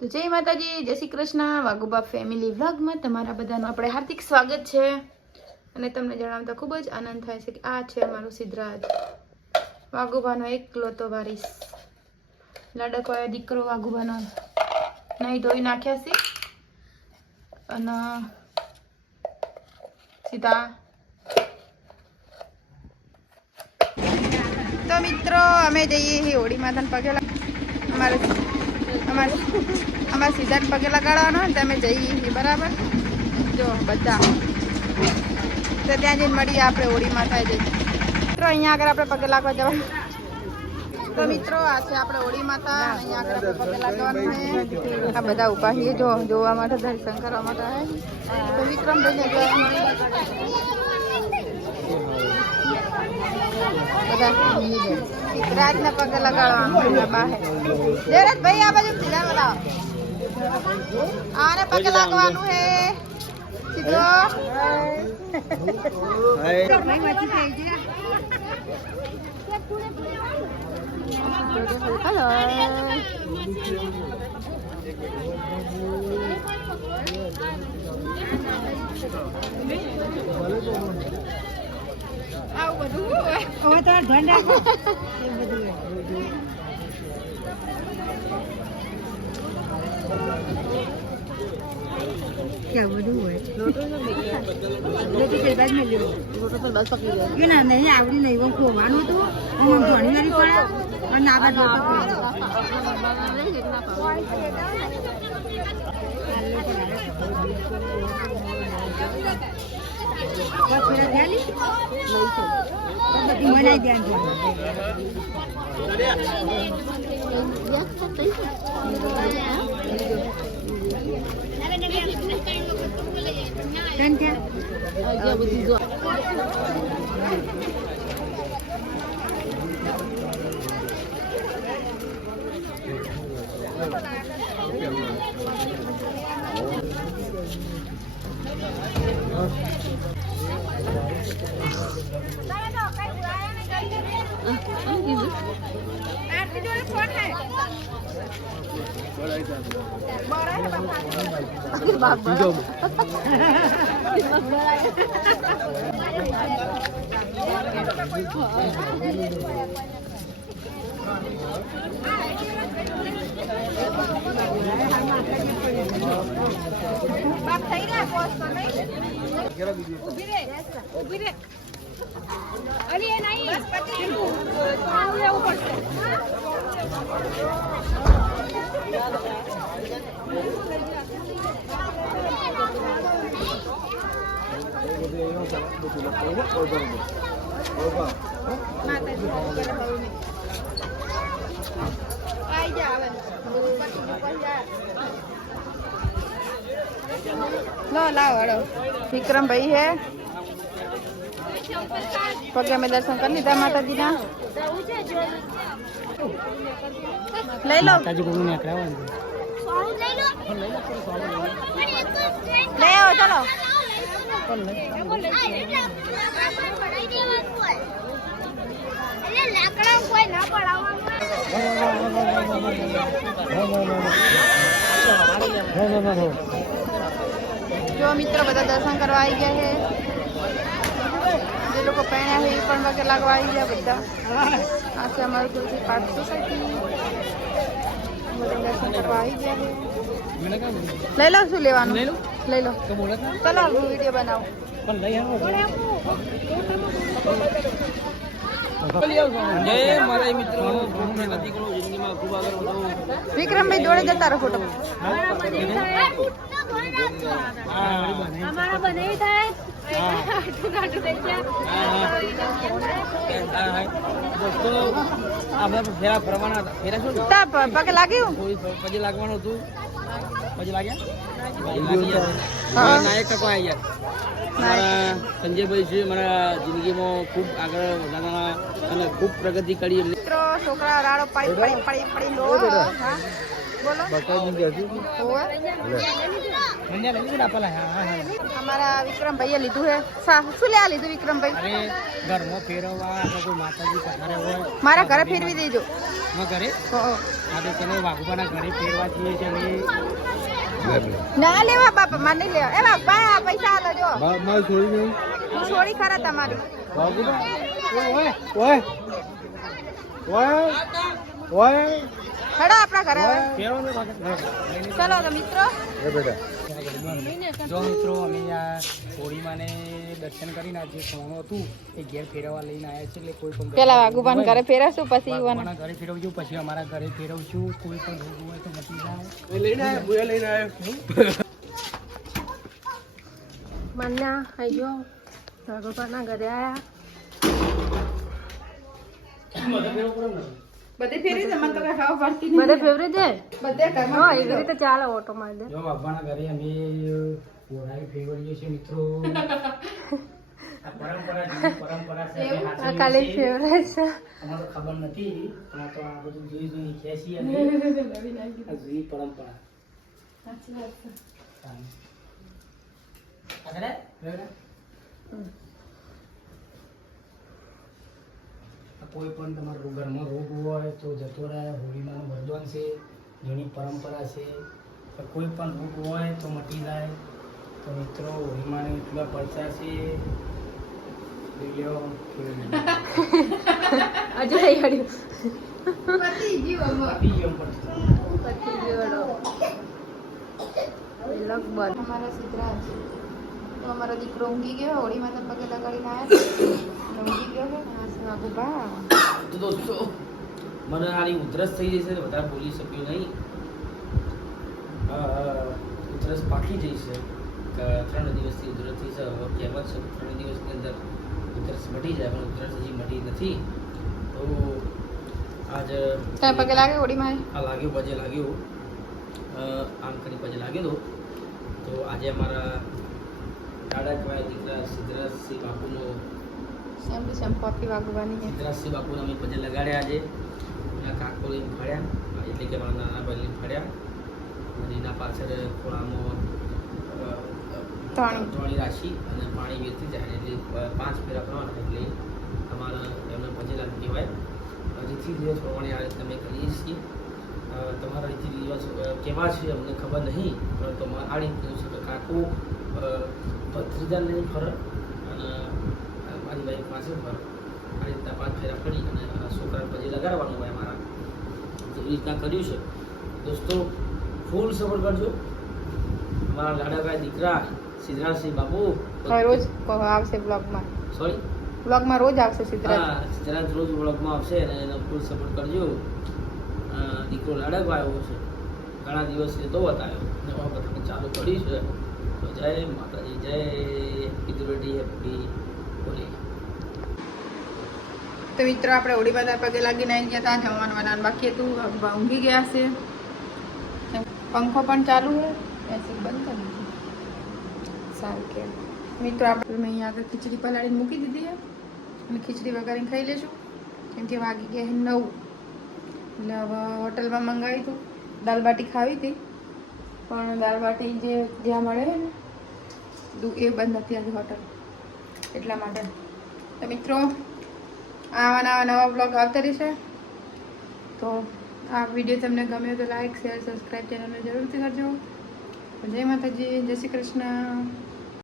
તો જય માતાજી, જય શ્રી કૃષ્ણ. વાઘુબા ફેમિલી વ્લોગમાં તમારા બધાનું આપણે હાર્દિક સ્વાગત છે. અને તમને જણાવતા ખૂબ જ આનંદ થાય છે કે આ છે અમારું સિદ્ધરાજ. વાઘુબાનો એકલોતો વારીસ. લાડકો આવ્યો દીકરો વાઘુબાનો. નહીં ધોઈ નાખ્યા છે. અને સીધા તો મિત્રો, અમે જઈએ હોળી માતાને પગે અમારા અમારે અમારે અમારે સીધા પગે લગાડવાનો ને તમે જઈએ બરાબર? જો બધા. તો ત્યાં જઈને મળીએ આપણે હોળી માતા જઈએ મિત્રો, અહીંયા આગળ આપણે પગે લાગવા જવાનું. તો મિત્રો, આ છે આપણે હોળી માતા અહીંયા આગળ આપણે પગે લાગવાનું છે. આ બધા ઊભા છીએ, જો, જોવા માટે, દર્શન કરવા માટે. તો વિક્રમ ભાઈને જોવા બધા રાજના પગે લગાડવાનું બહાર દેવરાજ ભાઈ, આ બાજુ સીધા બોલાવો આને પગે લાગવાનું હે. સીધો. હેલો આવું બધું હવે તો ધ્યાન રાખો એ બધું હોય. બધું હોય લોટો છે બાદ મેં લેવો કે ના નહીં આવડી નહીં એવું ખોવાનું હતું હું ઘણી વારી પડે અને આ બાજુ પકડે. બસ પેલા ધ્યાન લી. તો બધી મનાઈ ધ્યાન છે ત્રણ થયા બાપ થઈ રહ્યા પોસ્ટ પર નહીં ઊભી રે ઊભી રે અરે એ નહીં બસ પછી ચાલુ રહેવું પડશે લો લાવ હડો વિક્રમભાઈ હે પગે અમે દર્શન કરી લીધા માતાજીના લઈ લો. લઈ આવો ચાલો લાકડા કોઈ ના પડાવવાનું જો મિત્રો બધા દર્શન કરવા આવી ગયા છે. પણ પગે લાગવા આવી ગયા બધા? આ છે અમારું તુલસી પાર્ક સોસાયટી દર્શન કરવા આવી ગયા લઈ લો શું લેવાનું? લઈ લો. ચલો વીડિયો બનાવો. મિત્રો હું આગળ વધો વિક્રમભાઈ જોડે જતા રહો ફોટો. અમારા બને થાય. આપણે ફેરા ફરવાના હતા ફેરા શું પગે લાગ્યું પછી લાગવાનું હતું પછી લાગ્યા. નાયક ટકો આવી ગયા સંજયભાઈ છે મારા જિંદગીમાં ખૂબ આગળ વધારવાના અને ખૂબ પ્રગતિ કરી મિત્રો છોકરા રાડો પાડી પડી પડી પડી અમારા વિક્રમભાઈએ લીધું હે. સા શું લે લીધું વિક્રમભાઈ? ઘરમાં ફેરવવા માતાજી પધારે હોય. મારા ઘરે ફેરવી દેજો. ઘરે? હો. ચલો વાઘુબાના ઘરે ફેરવા જઈએ છીએ ના લેવા બાપા મને નહીં લેવા એ બાપા પૈસા આલો જો. મારે છોડી નહીં. હું છોડી ખરા તમારી. ઓય ઓય. ઓય ઓય. હેડો આપણા ઘરે. ચલો તો મિત્રો. જો મિત્રો અમે આ હોળીમાં દર્શન કરીને આજે જે સોનું હતું. એ ઘેર ફેરવવા લઈને આવ્યા છે એટલે કોઈ પણ પેલા વાઘુબાન ઘરે ફેરવશું પછી ઈવન. ઘરે ફેરવશું પછી અમારા ઘરે ફેરવશું. કોઈ પણ રોગ હોય તો મટી જાય લઈને આવ્યો લઈને આવ્યો મન્યા આયો ભગવાનના ઘરે આયા. બધી ફેરવી દે મને તો કઈ ખબર પડતી નહીં બધે ફેવરેટ છે બધે ઘરમાં હા એવી રીતે ચાલે ઓટો મારી દે. જો બાપાના ઘરે અમે હોળાઈ ફેરવીએ છીએ મિત્રો. પરંપરા છે. ફેવરેટ છે અમારે ખબર નથી પણ તો આ બધું જોઈ જોઈને ખેંચી અને જૂની પરંપરા. આગળ આગળ. કોઈ પણ તમારા ઘરમાં રોગ હોય તો જતો રહે. હોળીમાં વરદાન છે જૂની પરંપરા છે. કોઈ પણ રોગ હોય તો મટી જાય. તો મિત્રો હોળીમાં એટલા પડતા છે. અમારા તો અમારો દીકરો ઊંઘી ગયો હોળી માતા પગે લગાડીને આવ્યા હા તો દોસ્તો મને આની ઉધરસ થઈ જશે ને વધારે બોલી શક્યું નહીં. ઉધરસ પાકી જઈ છે ત્રણ દિવસથી ઉધરસ થઈ છે હવે કહેવત છે ત્રણ દિવસની અંદર ઉધરસ મટી જાય પણ ઉધરસ હજી મટી નથી. તો આજ તને પગે લાગે હોળીમાં આ લાગ્યો પજે લાગ્યો. આમ કરી પજે લાગેલો તો આજે અમારા દાદા કહેવાય દીકરા સિદ્ધરાજસિંહ બાપુનો સેમ ટુ સેમ કોપી વાગવાની છે. દ્રશ્ય બાપુને અમે પજે લગાડ્યા આજે. એના કાકોલી ફળ્યા એટલે કે મારા નાના ભાઈને ફળ્યા અને એના પાછળ ખોળામાં ત્રણ ત્રણી. રાશિ અને પાણી વેચી જાય. એટલે પાંચ ફેરા કરવાના એટલે તમારા એમને પજેલા કહેવાય. રીતિ દિવસ પ્રમાણે આ રીતે અમે કરીએ છીએ. તમારા રીતિ રિવાજ કેવા છે અમને ખબર નહીં પણ તમારે આ રીતે છે કે કાકો નહીં ફરક અને મારી વાઈફ પાસે ફરક આ રીતના પાંચ ફેરા ફરી અને છોકરા પછી લગાડવાનું હોય મારા તો એ રીતના કર્યું છે. દોસ્તો ફૂલ સપોર્ટ કરજો. મારા લાડાભાઈ દીકરા સિદ્ધરાજસિંહ બાપુ. રોજ આવશે બ્લોગમાં સોરી બ્લોગમાં રોજ આવશે સિદ્ધરાજ. હા સિદ્ધરાજ રોજ બ્લોગમાં આવશે અને એનો ફૂલ સપોર્ટ કરજો. દીકરો લાડાભાઈ આવ્યો છે. ઘણા દિવસ તો બતાવ્યો અને હવે બધાને ચાલુ કર્યું છે. તો જય માતાજી જય. ધૂળેટી હેપી હોળી. તો મિત્રો, આપણે ઓડી બધા પગે લાગીને આવી ગયા હતા જમવાનું બનાવવાનું બાકી હતું. ઊંઘી ગયા છે. પંખો પણ ચાલુ હોય એસી બંધ કરી દીધું. સારું કે. મિત્રો, આપણે મેં અહીંયા આગળ ખીચડી પલાળીને મૂકી દીધી છે. અને ખીચડી વગાડીને ખાઈ લેશું. કેમ કે વાગી ગયા નવ. એટલે હવે હોટલમાં મંગાવી હતું. દાલ બાટી ખાવી હતી. પણ દાલ બાટી જે જ્યાં મળે ને એ બંધ નથી આજે હોટલ. એટલા માટે. તો મિત્રો આવા નવા નવા બ્લોગ આવતા રહેશે. તો આ વીડિયો તમને ગમ્યો તો લાઈક શેર સબસ્ક્રાઈબ ચેનલને જરૂરથી કરજો. જય માતાજી, જય શ્રી કૃષ્ણ.